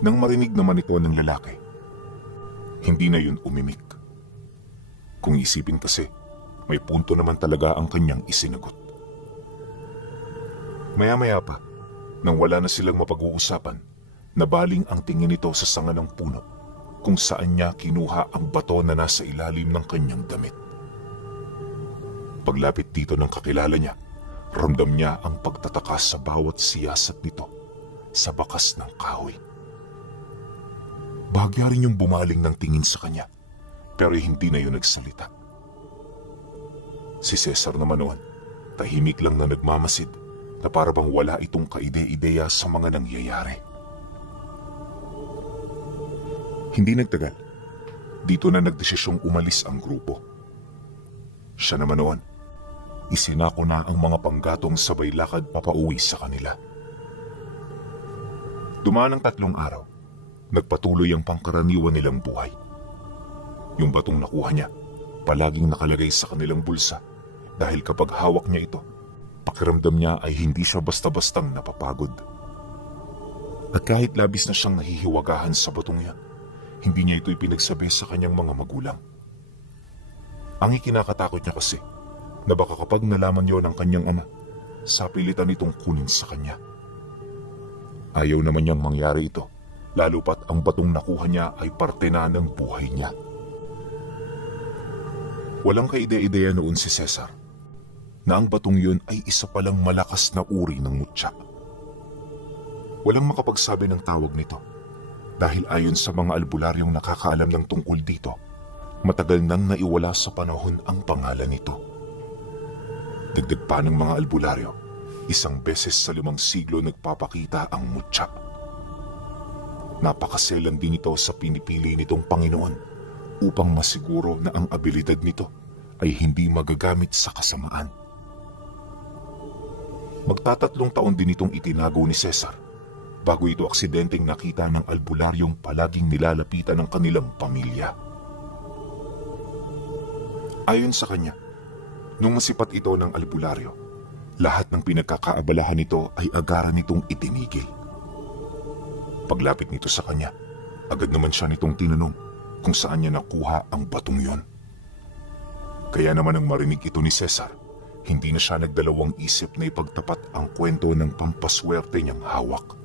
Nang marinig naman ito ng lalaki, hindi na yun umimik. Kung isipin kasi, may punto naman talaga ang kanyang isinagot. Maya-maya pa, nang wala na silang mapag-uusapan, nabaling ang tingin nito sa sanga ng puno kung saan niya kinuha ang bato na nasa ilalim ng kanyang damit. Paglapit dito ng kakilala niya, ramdam niya ang pagtataka sa bawat siyasat nito sa bakas ng kahoy. Bahagya rin yung bumaling ng tingin sa kanya, pero hindi na yun nagsalita. Si Cesar naman noon, tahimik lang na nagmamasid na para bang wala itong kaide-ideya sa mga nangyayari. Hindi nagtagal, dito na nagdesisyong umalis ang grupo. Siya naman noon, isinako na ang mga panggatong sabay lakad papauwi sa kanila. Dumaan ang 3 araw, nagpatuloy ang pangkaraniwan nilang buhay. Yung batong nakuha niya, palaging nakalagay sa kanilang bulsa dahil kapag hawak niya ito, pakiramdam niya ay hindi siya basta-bastang napapagod. At kahit labis na siyang nahihiwagahan sa batong yan, hindi niya ito ipinagsabi sa kanyang mga magulang. Ang ikinakatakot niya kasi na baka kapag nalaman niyo ng kanyang ama, sapilitan itong kunin sa kanya. Ayaw naman niyang mangyari ito, lalo pat ang batong nakuha niya ay parte na ng buhay niya. Walang kaide-ideya noon si Cesar na ang batong yun ay isa palang malakas na uri ng mutya. Walang makapagsabi ng tawag nito dahil ayon sa mga albularyong nakakaalam ng tungkol dito, matagal nang naiwala sa panahon ang pangalan nito. Dagdag pa ng mga albularyo, 1 beses sa 5 siglo nagpapakita ang mutya. Napakaselan din ito sa pinipili nitong Panginoon upang masiguro na ang abilidad nito ay hindi magagamit sa kasamaan. Magtatatlong taon din itong itinago ni Cesar bago ito aksidenteng nakita ng albularyong palaging nilalapitan ng kanilang pamilya. Ayon sa kanya, nung masipat ito ng albularyo, lahat ng pinagkakaabalahan nito ay agaran nitong itinigil. Paglapit nito sa kanya, agad naman siya nitong tinanong kung saan niya nakuha ang batong yon. Kaya naman nang marinig ito ni Cesar, hindi na siya nagdalawang isip na ipagtapat ang kwento ng pampaswerte niyang hawak.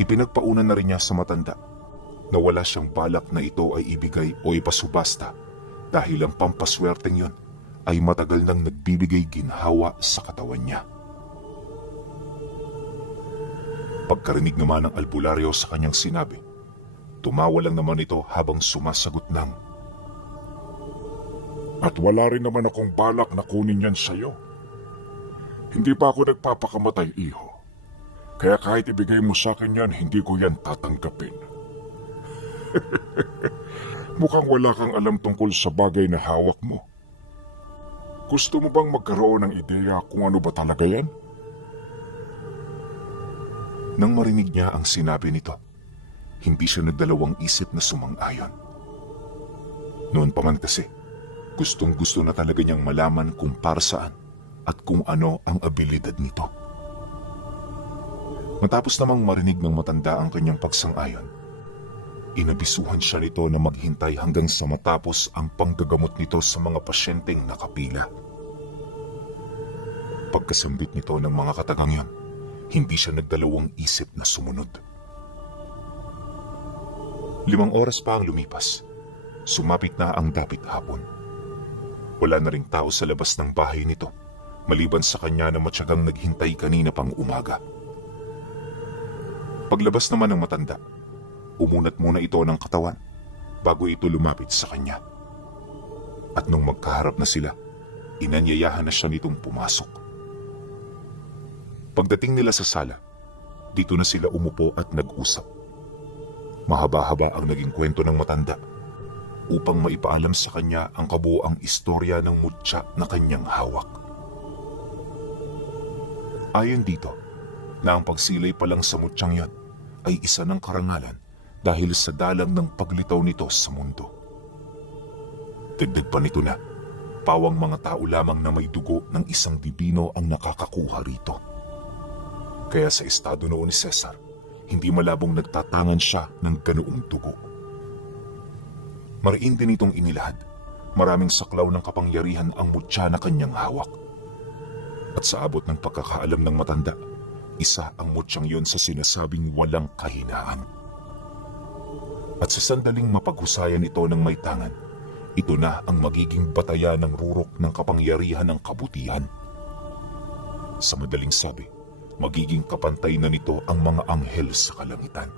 Ipinagpaunan na rin niya sa matanda na wala siyang balak na ito ay ibigay o ipasubasta dahil ang pampaswerteng yon ay matagal nang nagbibigay ginhawa sa katawan niya. Pagkarinig naman ng albularyo sa kanyang sinabi, tumawa lang naman ito habang sumasagot ng, "At wala rin naman akong balak na kunin yan sa'yo. Hindi pa ako nagpapakamatay, iho. Kaya kahit ibigay mo sa akin yan, hindi ko yan tatanggapin." Mukhang wala kang alam tungkol sa bagay na hawak mo. Gusto mo bang magkaroon ng ideya kung ano ba talaga yan? Nang marinig niya ang sinabi nito, hindi siya nagdalawang isip na sumang-ayon. Noon pa man kasi, gustong-gusto na talaga niyang malaman kung para saan at kung ano ang abilidad nito. Matapos namang marinig ng matanda ang kanyang pagsang-ayon, inabisuhan siya nito na maghintay hanggang sa matapos ang panggagamot nito sa mga pasyenteng nakapila. Pagkasambit nito ng mga katagang yon, hindi siya nagdalawang isip na sumunod. 5 oras pa ang lumipas. Sumapit na ang dapit hapon. Wala na ring tao sa labas ng bahay nito, maliban sa kanya na matyagang naghintay kanina pang umaga. Paglabas naman ng matanda, umunat muna ito ng katawan bago ito lumapit sa kanya. At nung magkaharap na sila, inanyayahan na siya nitong pumasok. Pagdating nila sa sala, dito na sila umupo at nag-usap. Mahaba-haba ang naging kwento ng matanda upang maipaalam sa kanya ang kabuoang istorya ng mutya na kanyang hawak. Ayon dito, na ang pagsilay pa lang sa mutyang yon ay isa ng karangalan dahil sa dalang ng paglitaw nito sa mundo. Dagdag pa nito na, pawang mga tao lamang na may dugo ng isang dibino ang nakakakuha rito. Kaya sa estado noon ni Cesar, hindi malabong nagtatangan siya ng ganoong dugo. Mariin din itong inilahad. Maraming saklaw ng kapangyarihan ang mutya na kanyang hawak. At sa abot ng pagkakaalam ng matanda, isa ang mutyang yun sa sinasabing walang kahinaan. At sa sandaling mapaghusayan ito ng may tangan, ito na ang magiging batayan ng rurok ng kapangyarihan ng kabutihan. Sa madaling sabi, magiging kapantay na nito ang mga anghel sa kalangitan.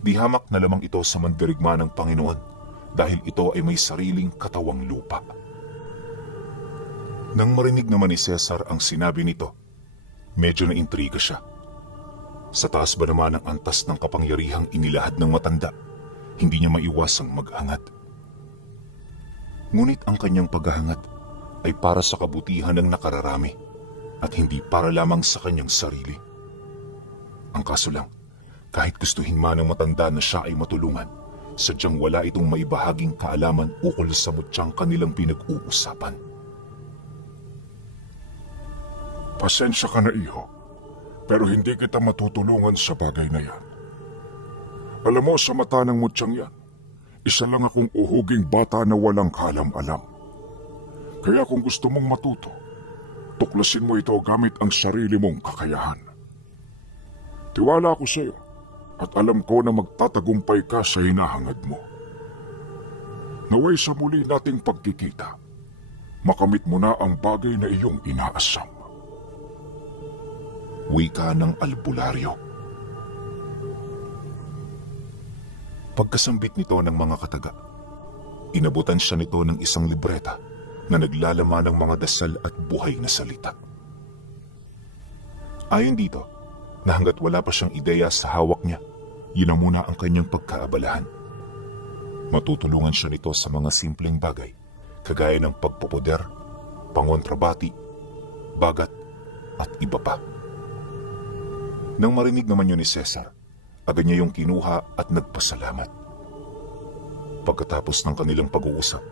Di hamak na lamang ito sa mandirigma ng Panginoon dahil ito ay may sariling katawang lupa. Nang marinig naman ni Cesar ang sinabi nito, medyo naintriga siya. Sa taas ba naman ang antas ng kapangyarihang inilahad ng matanda, hindi niya maiwasang maghangat. Ngunit ang kanyang paghahangat ay para sa kabutihan ng nakararami at hindi para lamang sa kanyang sarili. Ang kaso lang, kahit gustuhin man ng matanda na siya ay matulungan, sadyang wala itong maibahaging kaalaman ukol sa mutyang kanilang pinag-uusapan. Pasensya ka na, iho, pero hindi kita matutulungan sa bagay na yan. Alam mo, sa mata ng mutyang yan, isa lang akong uhuging bata na walang kalam-alam. Kaya kung gusto mong matuto, tuklasin mo ito gamit ang sarili mong kakayahan. Tiwala ako sa iyo at alam ko na magtatagumpay ka sa hinahangad mo. Naway sa muli nating pagkikita, makamit mo na ang bagay na iyong inaasam. Wika ng albularyo. Pagkasambit nito ng mga kataga, inabutan siya nito ng isang libreta na naglalaman ng mga dasal at buhay na salita. Ayon dito, na hanggat wala pa siyang ideya sa hawak niya, yun na muna ang kanyang pagkaabalahan. Matutulungan siya nito sa mga simpleng bagay, kagaya ng pagpopoder, pangontrabati, bagat, at iba pa. Nang marinig naman yun ni Cesar, agad niya yung kinuha at nagpasalamat. Pagkatapos ng kanilang pag-uusap,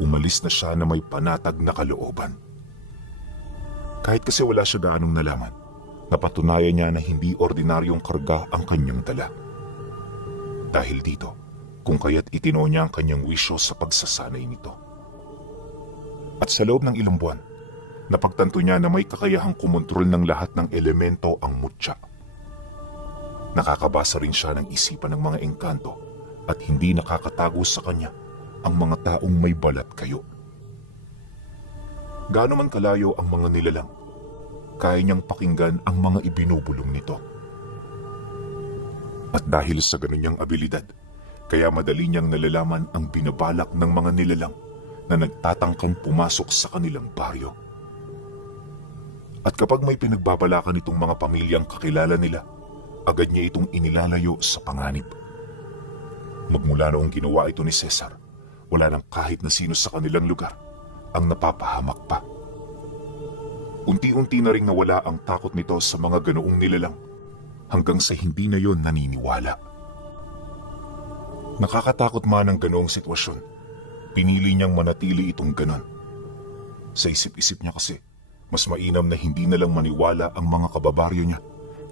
umalis na siya na may panatag na kalooban. Kahit kasi wala siya gaanong nalaman, napatunayan niya na hindi ordinaryong karga ang kanyang dala. Dahil dito, kung kaya't itino niya ang kanyang wisyo sa pagsasanay nito. At sa loob ng ilang buwan, napagtanto niya na may kakayahang kumontrol ng lahat ng elemento ang mutya. Nakakabasa rin siya ng isipan ng mga engkanto at hindi nakakatago sa kanya ang mga taong may balat kayo. Gaano man kalayo ang mga nilalang, kaya niyang pakinggan ang mga ibinubulong nito. At dahil sa ganun niyang abilidad, kaya madali niyang nalalaman ang binabalak ng mga nilalang na nagtatangkang pumasok sa kanilang baryo. At kapag may pinagbabalakan itong mga pamilyang kakilala nila, agad niya itong inilalayo sa panganib. Magmula noong ginawa ito ni Cesar, wala nang kahit na sino sa kanilang lugar ang napapahamak pa. Unti-unti na ring nawala ang takot nito sa mga ganoong nilalang hanggang sa hindi na yon naniniwala. Nakakatakot man ang ganoong sitwasyon, pinili niyang manatili itong ganon. Sa isip-isip niya kasi, mas mainam na hindi na lang maniwala ang mga kababaryo niya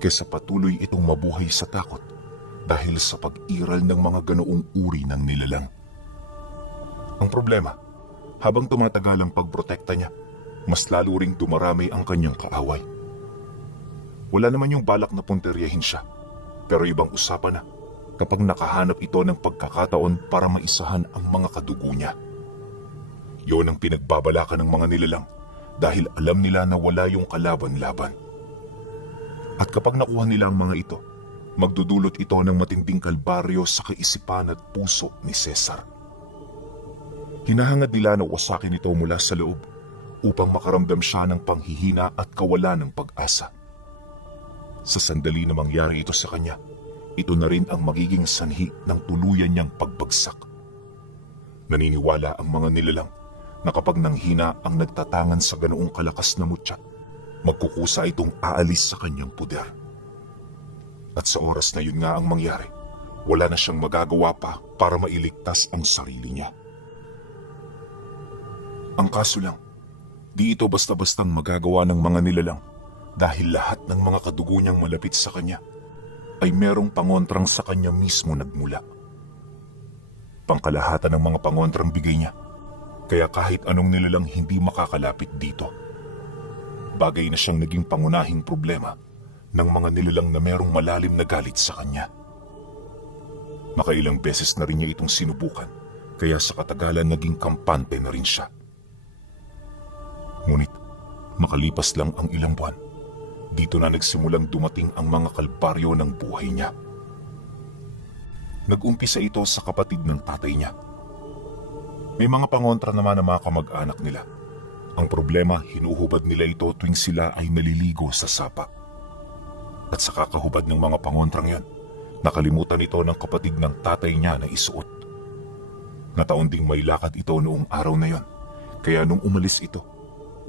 kaysa patuloy itong mabuhay sa takot dahil sa pag-iral ng mga ganoong uri ng nilalang. Ang problema, habang tumatagal ang pagprotekta niya, mas lalo ring dumarami ang kanyang kaaway. Wala naman yung balak na punteryahin siya, pero ibang usapan na kapag nakahanap ito ng pagkakataon para maisahan ang mga kadugo niya. Yun ang pinagbabalakan ng mga nilalang dahil alam nila na wala yung kalaban-laban. At kapag nakuha nila ang mga ito, magdudulot ito ng matinding kalbaryo sa kaisipan at puso ni Cesar. Hinahangad nila na wasakin ito mula sa loob upang makaramdam siya ng panghihina at kawalan ng pag-asa. Sa sandali na mangyari ito sa kanya, ito na rin ang magiging sanhi ng tuluyan niyang pagbagsak. Naniniwala ang mga nilalang na kapag nanghina ang nagtatangan sa ganoong kalakas na mutya, magkukusa itong aalis sa kanyang puder. At sa oras na yun nga ang mangyari, wala na siyang magagawa pa para mailigtas ang sarili niya. Ang kaso lang, di ito basta-bastang magagawa ng mga nilalang dahil lahat ng mga kadugo niyang malapit sa kanya ay merong pangontrang sa kanya mismo nagmula. Pangkalahatan ng mga pangontrang bigay niya, kaya kahit anong nilalang hindi makakalapit dito. Bagay na siyang naging pangunahing problema ng mga nilalang na merong malalim na galit sa kanya. Makailang beses na rin niya itong sinubukan, kaya sa katagalan naging kampante na rin siya. Ngunit makalipas lang ang ilang buwan, dito na nagsimulang dumating ang mga kalbaryo ng buhay niya. Nag-umpisa ito sa kapatid ng tatay niya. May mga pangontra naman ang mga kamag-anak nila. Ang problema, hinuhubad nila ito tuwing sila ay naliligo sa sapa. At sa kakahubad ng mga pangontrang yan, nakalimutan ito ng kapatid ng tatay niya na isuot. Nataon ding may lakad ito noong araw na yon, kaya nung umalis ito,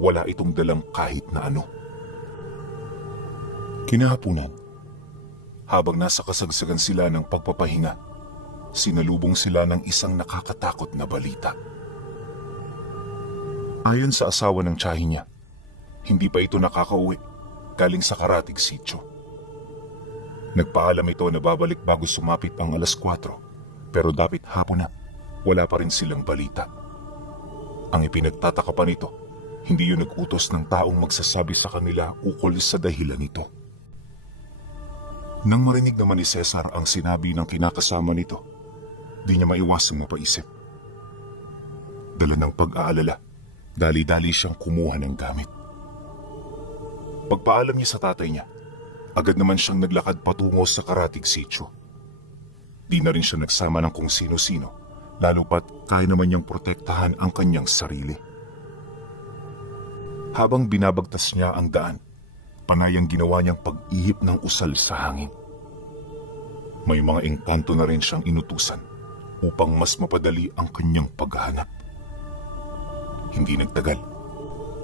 wala itong dalang kahit na ano. Kinahapunan, habang nasa kasagsagan sila ng pagpapahinga, sinalubong sila ng isang nakakatakot na balita. Ayon sa asawa ng tiyahin niya, hindi pa ito nakakauwi galing sa Karatig Sitio. Nagpaalam ito na babalik bago sumapit ang 4:00, pero dapit hapon na, wala pa rin silang balita. Ang ipinagtataka pa nito, hindi yun nag-utos ng taong magsasabi sa kanila ukol sa dahilan nito. Nang marinig naman ni Cesar ang sinabi ng kinakasama nito, di niya maiwasang mapaisip. Dala ng pag-aalala, dali-dali siyang kumuha ng gamit. Pagpaalam niya sa tatay niya, agad naman siyang naglakad patungo sa Karatig Sitio. Di na rin siya nagsama ng kung sino-sino, lalo pat kaya naman niyang protektahan ang kanyang sarili. Habang binabagtas niya ang daan, panayang ginawa niyang pag-ihip ng usal sa hangin. May mga engkanto na rin siyang inutusan upang mas mapadali ang kanyang paghahanap. Hindi nagtagal,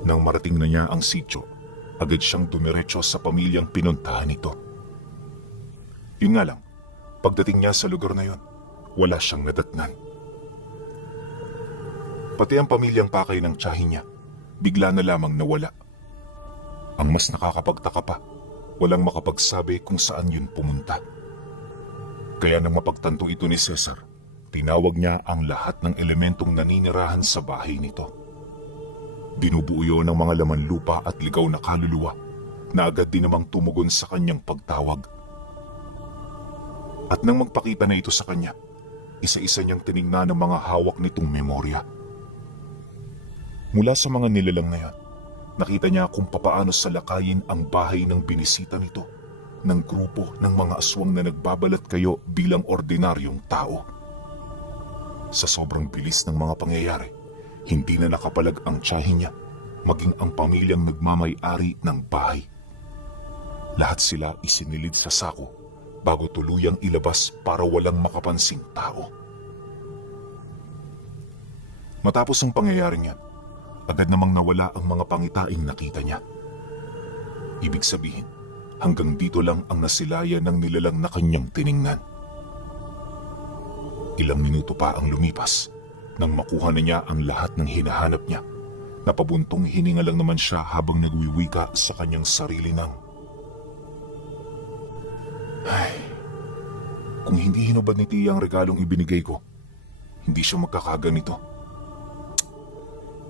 nang marating na niya ang sitio, agad siyang dumiretso sa pamilyang pinuntahan nito. Yun nga lang, pagdating niya sa lugar na yon, wala siyang nadatnan. Pati ang pamilyang pakay ng tiyahin niya, bigla na lamang nawala. Ang mas nakakapagtaka pa, walang makapagsabi kung saan yun pumunta. Kaya nang mapagtanto ito ni Cesar, tinawag niya ang lahat ng elementong naninirahan sa bahay nito. Dinubuo yun ng mga laman lupa at ligaw na kaluluwa na agad din namang tumugon sa kanyang pagtawag. At nang magpakita na ito sa kanya, isa-isa niyang tinignan ang mga hawak nitong memorya. Mula sa mga nilalang na yan, nakita niya kung papaano salakayin ang bahay ng binisita nito ng grupo ng mga aswang na nagbabalat kayo bilang ordinaryong tao. Sa sobrang bilis ng mga pangyayari, hindi na nakapalag ang tiyahin niya, maging ang pamilyang nagmamay-ari ng bahay. Lahat sila isinilid sa sako bago tuluyang ilabas para walang makapansing tao. Matapos ang pangyayaring yan, agad namang nawala ang mga pangitaing nakita niya. Ibig sabihin, hanggang dito lang ang nasilaya ng nilalang na kanyang tiningnan. Ilang minuto pa ang lumipas nang makuha na niya ang lahat ng hinahanap niya. Napabuntong hininga lang naman siya habang nagwiwika sa kanyang sarili ng, "Ay, kung hindi hinubad ni Tia ang regalong ibinigay ko, hindi siya magkakaganito.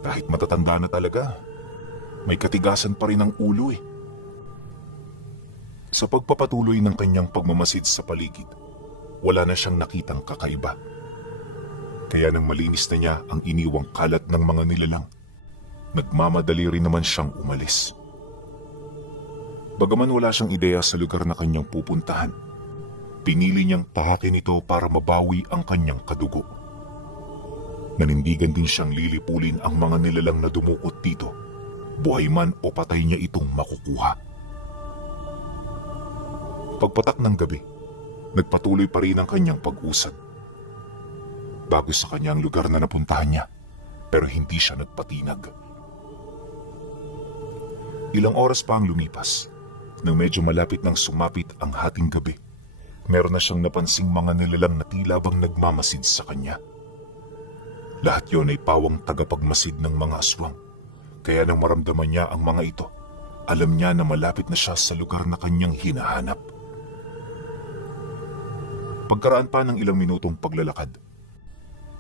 Kahit matatanda na talaga, may katigasan pa rin ang ulo eh." Sa pagpapatuloy ng kanyang pagmamasid sa paligid, wala na siyang nakitang kakaiba. Kaya nang malinis na niya ang iniwang kalat ng mga nilalang, nagmamadali rin naman siyang umalis. Bagaman wala siyang ideya sa lugar na kanyang pupuntahan, pinili niyang tahakin ito para mabawi ang kanyang kadugo. Nanindigan din siyang lilipulin ang mga nilalang na dumukot dito, buhay man o patay niya itong makukuha. Pagpatak ng gabi, nagpatuloy pa rin ang kanyang pag-usad. Bago sa kanyang lugar na napuntahan niya, pero hindi siya nagpatinag. Ilang oras pa ang lumipas, nang medyo malapit nang sumapit ang hating gabi, meron na siyang napansing mga nilalang na tila bang nagmamasid sa kanya. Lahat yon ay pawang tagapagmasid ng mga aswang, kaya nang maramdaman niya ang mga ito, alam niya na malapit na siya sa lugar na kanyang hinahanap. Pagkaraan pa ng ilang minutong paglalakad,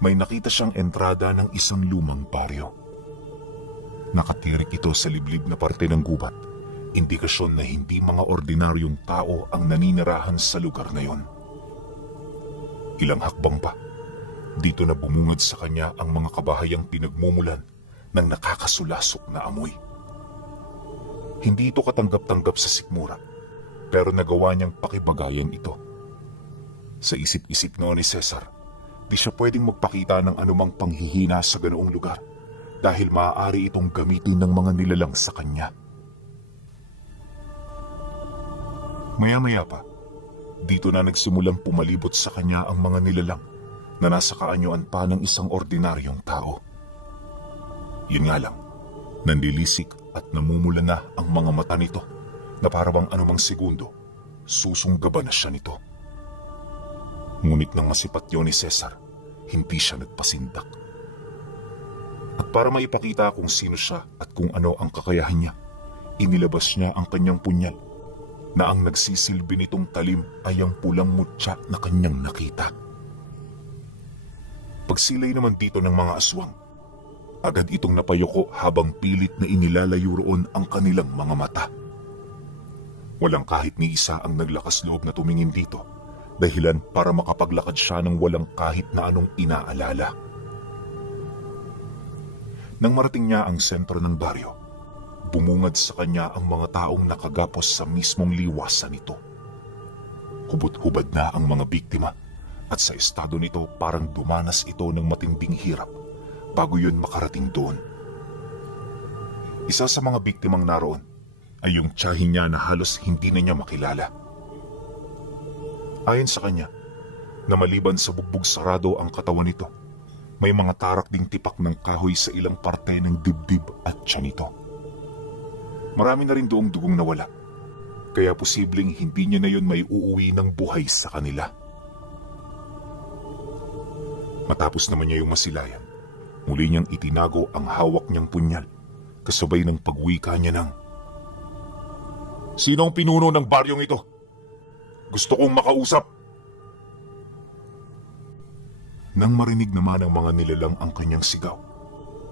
may nakita siyang entrada ng isang lumang baryo. Nakatirik ito sa liblib na parte ng gubat, indikasyon na hindi mga ordinaryong tao ang naninirahan sa lugar na yon. Ilang hakbang pa, dito na bumungad sa kanya ang mga kabahayang pinagmumulan ng nakakasulasok na amoy. Hindi ito katanggap-tanggap sa sikmura, pero nagawa niyang pakibagayan ito. Sa isip-isip noon ni Cesar, di siya pwedeng magpakita ng anumang panghihina sa ganoong lugar dahil maaari itong gamitin ng mga nilalang sa kanya. Maya-maya pa, dito na nagsimulang pumalibot sa kanya ang mga nilalang na nasa kaanyuan pa ng isang ordinaryong tao. Yun nga lang, nanlilisik at namumula na ang mga mata nito na parang anumang segundo, susunggaban na siya nito. Ngunit nang masipat yun ni Cesar, hindi siya nagpasindak. At para maipakita kung sino siya at kung ano ang kakayahan niya, inilabas niya ang kanyang punyal na ang nagsisilbi nitong talim ay ang pulang mutya na kanyang nakita. Pagsilay naman dito ng mga aswang, agad itong napayoko habang pilit na inilalayo roon ang kanilang mga mata. Walang kahit ni isa ang naglakas loob na tumingin dito, dahilan para makapaglakad siya ng walang kahit na anong inaalala. Nang marating niya ang sentro ng baryo, bumungad sa kanya ang mga taong nakagapos sa mismong liwasan nito. Hubot-hubad na ang mga biktima at sa estado nito parang dumanas ito ng matinding hirap bago yun makarating doon. Isa sa mga biktimang naroon ay yung tiyahin niya na halos hindi na niya makilala. Ayon sa kanya, na maliban sa bugbog sarado ang katawan nito, may mga tarak ding tipak ng kahoy sa ilang parte ng dibdib at tiyan nito. Marami na rin doong dugong nawala, kaya posibleng hindi niya na yun may uuwi ng buhay sa kanila. Matapos naman niya yung masilayan, muli niyang itinago ang hawak niyang punyal, kasabay ng pagwika niya ng, "Sino ang pinuno ng baryong ito? Gusto kong makausap." Nang marinig naman ng mga nilalang ang kanyang sigaw,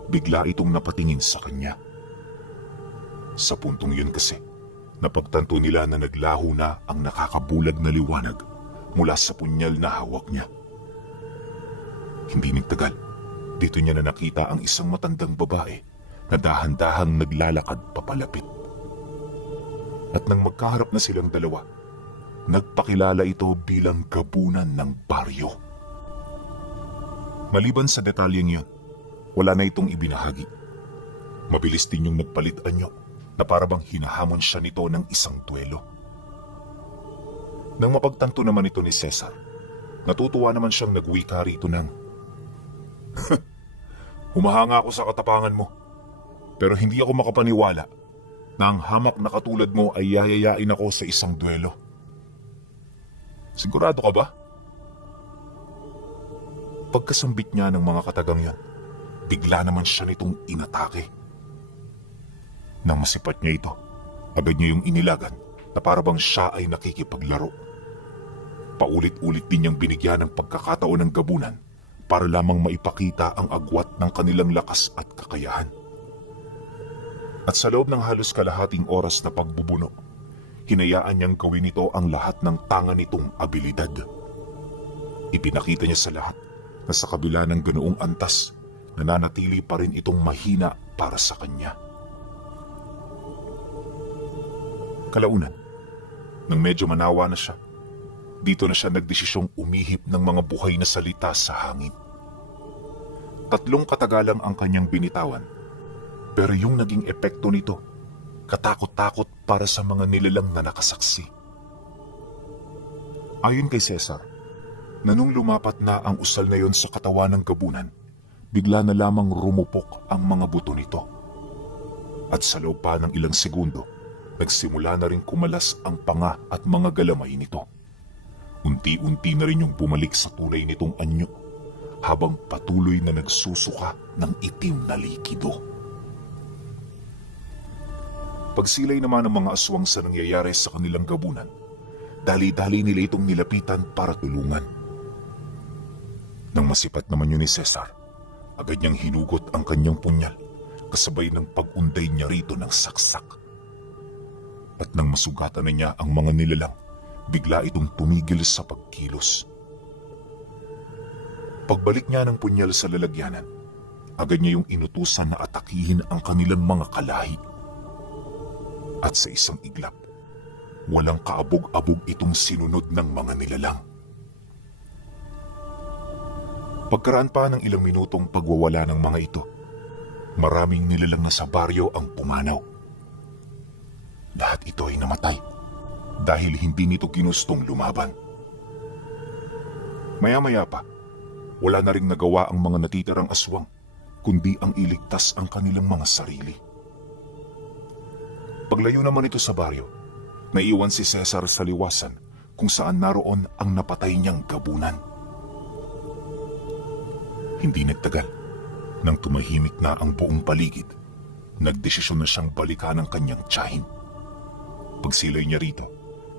bigla itong napatingin sa kanya. Sa puntong yun kasi, napagtanto nila na naglaho na ang nakakabulag na liwanag mula sa punyal na hawak niya. Hindi nagtagal, dito niya na nakita ang isang matandang babae na dahan-dahang naglalakad papalapit. At nang magkaharap na silang dalawa, nagpakilala ito bilang gabunan ng baryo. Maliban sa detalyeng yun, wala na itong ibinahagi. Mabilis din yung nagpalit anyo na parabang hinahamon siya nito ng isang duelo. Nang mapagtanto naman ito ni Cesar, natutuwa naman siyang nagwika rito ng, "Humahanga ako sa katapangan mo, pero hindi ako makapaniwala na ang hamak na katulad mo ay yayayain ako sa isang duelo. Sigurado ka ba?" Pagkasambit niya ng mga katagang yan, bigla naman siya nitong inatake. Nang masipat niya ito, agad niya yung inilagan na parabang siya ay nakikipaglaro. Paulit-ulit din niyang binigyan ng pagkakataon ng gabunan para lamang maipakita ang agwat ng kanilang lakas at kakayahan. At sa loob ng halos kalahating oras na pagbubuno, hinayaan niyang gawin ito ang lahat ng tanga nitong abilidad. Ipinakita niya sa lahat na sa kabila ng ganoong antas, nananatili pa rin itong mahina para sa kanya. Kalaunan, nang medyo manawa na siya, dito na siya nagdesisyong umihip ng mga buhay na salita sa hangin. 3 katagalang ang kanyang binitawan, pero yung naging epekto nito, katakot-takot para sa mga nilalang na nakasaksi. Ayon kay Cesar, na nung lumapat na ang usal na yon sa katawan ng gabunan, bigla na lamang rumupok ang mga buto nito. At sa loob pa ng ilang segundo, nagsimula na rin kumalas ang panga at mga galamay nito. Unti-unti na rin yung bumalik sa tunay nitong anyo, habang patuloy na nagsusuka ng itim na likido. Pagsilay naman ng mga aswang sa nangyayari sa kanilang gabunan, dali-dali nila itong nilapitan para tulungan. Nang masipat naman yun ni Cesar, agad niyang hinugot ang kanyang punyal kasabay ng pag-unday niya rito ng saksak. At nang masugatan na niya ang mga nilalang, bigla itong tumigil sa pagkilos. Pagbalik niya ng punyal sa lalagyanan, agad niya yung inutusan na atakihin ang kanilang mga kalahi. At sa isang iglap, walang kaabog-abog itong sinunod ng mga nilalang. Pagkaraan pa ng ilang minutong pagwawala ng mga ito, maraming nilalang na sa baryo ang pumanaw. Lahat ito ay namatay dahil hindi nito ginustong lumaban. Maya-maya pa, wala na ring nagawa ang mga natitirang aswang kundi ang iligtas ang kanilang mga sarili. Paglayo naman ito sa baryo, naiwan si Cesar sa liwasan kung saan naroon ang napatay niyang gabunan. Hindi nagtagal, nang tumahimik na ang buong paligid, nagdesisyon na siyang balikan ang kanyang tiyahin. Pagsilay niya rito,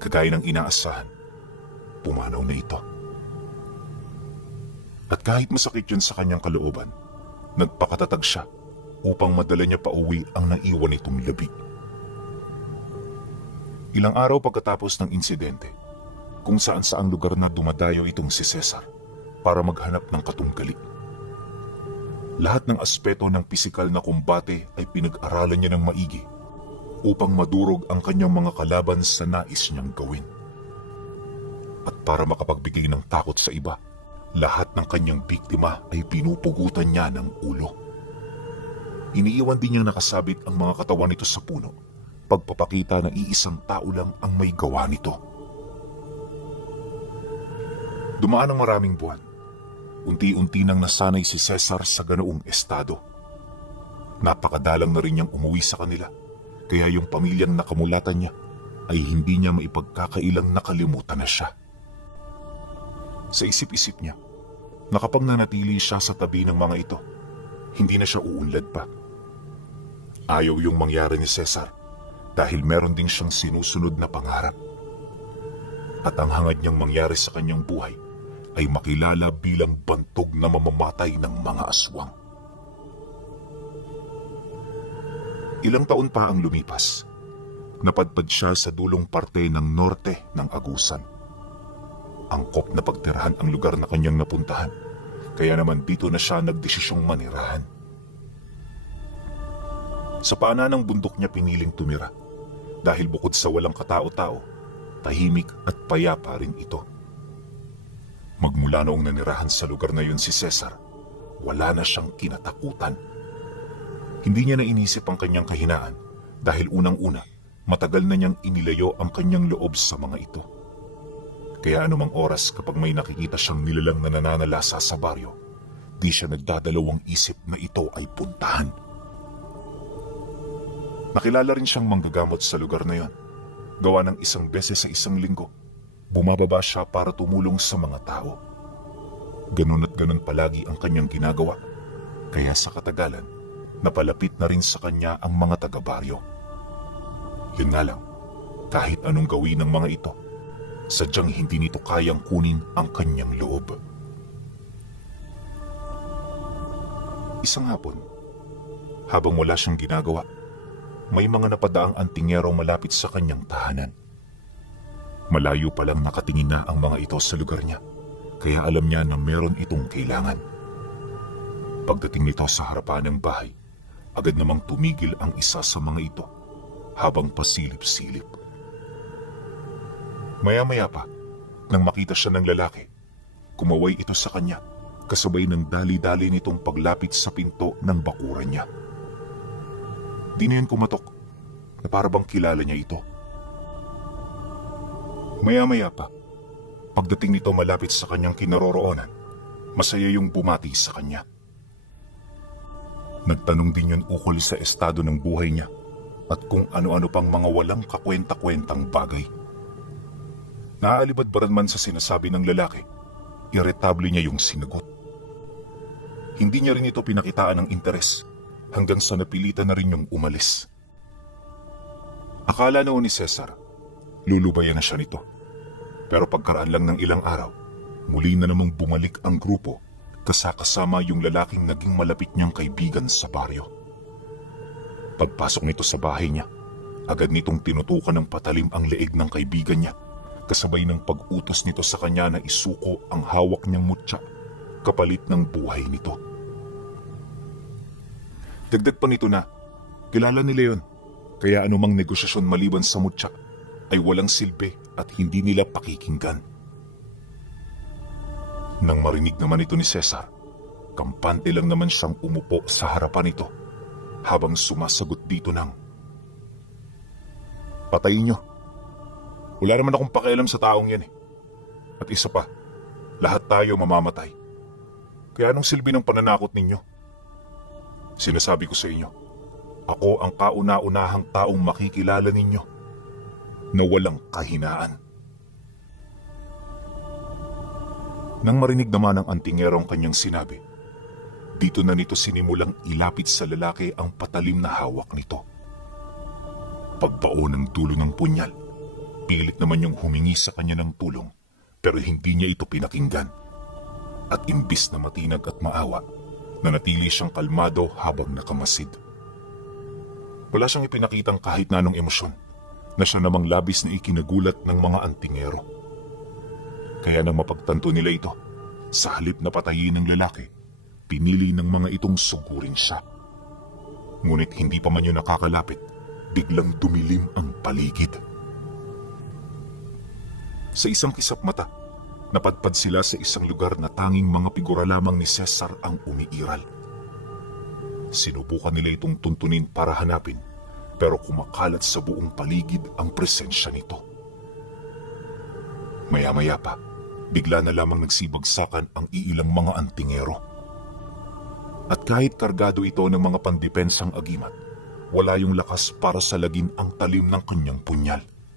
kagaya ng inaasahan, pumanaw na ito. At kahit masakit yun sa kanyang kalooban, nagpakatatag siya upang madala niya pauwi ang naiwan nitong labi. Ilang araw pagkatapos ng insidente, kung saan-saang lugar na dumadayo itong si Cesar para maghanap ng katunggali. Lahat ng aspeto ng pisikal na kumbate ay pinag-aralan niya ng maigi upang madurog ang kanyang mga kalaban sa nais niyang gawin. At para makapagbigay ng takot sa iba, lahat ng kanyang biktima ay pinupugutan niya ng ulo. Iniiwan din niyang nakasabit ang mga katawan nito sa puno, pagpapakita na iisang tao lang ang may gawa nito. Dumaan ang maraming buwan. Unti-unti nang nasanay si Cesar sa ganoong estado. Napakadalang na rin niyang umuwi sa kanila, kaya yung pamilyang nakamulatan niya ay hindi niya maipagkakailang nakalimutan na siya. Sa isip-isip niya, na kapag nanatili siya sa tabi ng mga ito, hindi na siya uunlad pa. Ayaw yung mangyari ni Cesar dahil meron ding siyang sinusunod na pangarap. At ang hangad niyang mangyari sa kanyang buhay ay makilala bilang bantog na mamamatay ng mga aswang. Ilang taon pa ang lumipas. Napadpad siya sa dulong parte ng norte ng Agusan. Angkop na pagtirahan ang lugar na kanyang napuntahan, kaya naman dito na siya nagdesisyong manirahan. Sa paanan ng bundok niya piniling tumira dahil bukod sa walang katao-tao, tahimik at payapa rin ito. Magmula noong nanirahan sa lugar na yun si Cesar, wala na siyang kinatakutan. Hindi niya na inisip ang kanyang kahinaan dahil unang-una, matagal na niyang inilayo ang kanyang loob sa mga ito. Kaya anumang oras kapag may nakikita siyang nilalang na nananalasa sa baryo, di siya nagdadalawang isip na ito ay puntahan. Nakilala rin siyang manggagamot sa lugar na yon. Gawa ng isang beses sa isang linggo, bumababa siya para tumulong sa mga tao. Ganun at ganun palagi ang kanyang ginagawa, kaya sa katagalan, napalapit na rin sa kanya ang mga taga-baryo. Yun nga lang, kahit anong gawin ng mga ito, sadyang hindi nito kayang kunin ang kanyang loob. Isang hapon, habang wala siyang ginagawa, may mga napadaang antingero malapit sa kanyang tahanan. Malayo pa lang nakatingin na ang mga ito sa lugar niya, kaya alam niya na meron itong kailangan. Pagdating nito sa harapan ng bahay, agad namang tumigil ang isa sa mga ito habang pasilip-silip. Maya-maya pa, nang makita siya ng lalaki, kumaway ito sa kanya kasabay ng dali-dali nitong paglapit sa pinto ng bakuran niya. Di na yan kumatok na para bang kilala niya ito. Maya-maya pa, pagdating nito malapit sa kanyang kinaroroonan, masaya yung bumati sa kanya. Nagtanong din yun ukol sa estado ng buhay niya at kung ano-ano pang mga walang kakwenta-kwentang bagay. Naaalibadbaran man sa sinasabi ng lalaki, iritable niya yung sinagot. Hindi niya rin ito pinakitaan ng interes hanggang sa napilitan na rin yung umalis. Akala noon ni Cesar, lulubayan na siya nito. Pero pagkaraan lang ng ilang araw, muli na namang bumalik ang grupo kasama yung lalaking naging malapit niyang kaibigan sa baryo. Pagpasok nito sa bahay niya, agad nitong tinutukan ng patalim ang leeg ng kaibigan niya, kasabay ng pag-utos nito sa kanya na isuko ang hawak niyang mutya kapalit ng buhay nito. Dagdag pa nito na, kilala ni Leon, kaya anumang negosasyon maliban sa mutya ay walang silbi at hindi nila pakikinggan. Nang marinig naman ito ni Cesar, kampante lang naman siyang umupo sa harapan nito habang sumasagot dito ng, "Patayin niyo. Wala naman akong pakialam sa taong yan eh. At isa pa, lahat tayo mamamatay. Kaya anong silbi ng pananakot ninyo? Sinasabi ko sa inyo, ako ang kauna-unahang taong makikilala ninyo na walang kahinaan." Nang marinig naman ng antingero ang kanyang sinabi, dito na nito sinimulang ilapit sa lalaki ang patalim na hawak nito. Pagbaon ng dulo ng punyal, pilit naman yung humingi sa kanya ng tulong pero hindi niya ito pinakinggan. At imbis na matinag at maawa, nanatili siyang kalmado habang nakamasid. Wala siyang ipinakitang kahit na anong emosyon na siya namang labis na ikinagulat ng mga antingero. Kaya nang mapagtanto nila ito, sa halip na patayin ng lalaki, pinili ng mga itong sugurin siya. Ngunit hindi pa man yun nakakalapit, biglang dumilim ang paligid. Sa isang kisap mata, napadpad sila sa isang lugar na tanging mga figura lamang ni Cesar ang umiiral. Sinubukan nila itong tuntunin para hanapin, pero kumakalat sa buong paligid ang presensya nito. Maya-maya pa, bigla na lamang nagsibagsakan ang iilang mga antingero. At kahit kargado ito ng mga pandipensang agimat, wala yung lakas para salagin ang talim ng kanyang punyal.